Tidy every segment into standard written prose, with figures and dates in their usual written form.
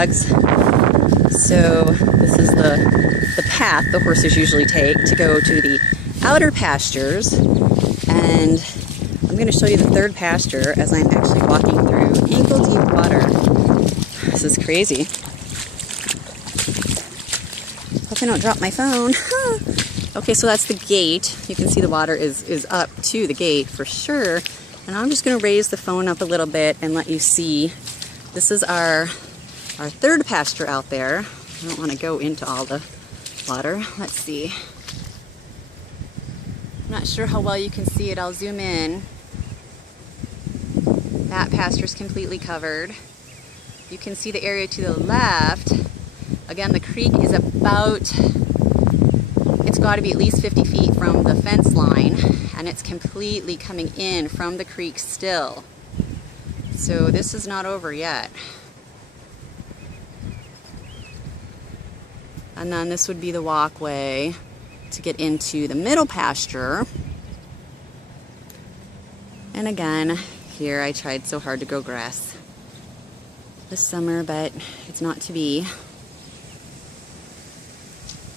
dogs. So this is the path the horses usually take to go to the outer pastures. And I'm going to show you the third pasture as I'm actually walking through ankle-deep water. This is crazy. Hope I don't drop my phone. Okay, so that's the gate. You can see the water is up to the gate for sure. And I'm just going to raise the phone up a little bit and let you see. This is our third pasture out there. I don't want to go into all the water. Let's see. I'm not sure how well you can see it. I'll zoom in. That pasture's completely covered. You can see the area to the left. Again, the creek is about, it's got to be at least 50 feet from the fence line, and it's completely coming in from the creek still. So this is not over yet. And then this would be the walkway to get into the middle pasture. And again, here I tried so hard to grow grass this summer, but it's not to be.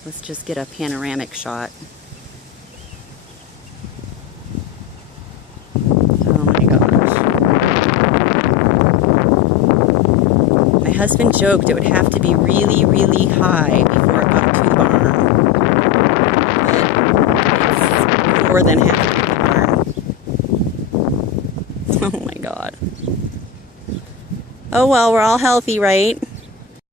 Let's just get a panoramic shot. Oh my gosh. My husband joked it would have to be really, really high before it got to the barn. But it's more than half of the barn. Oh my God. Oh well, we're all healthy, right?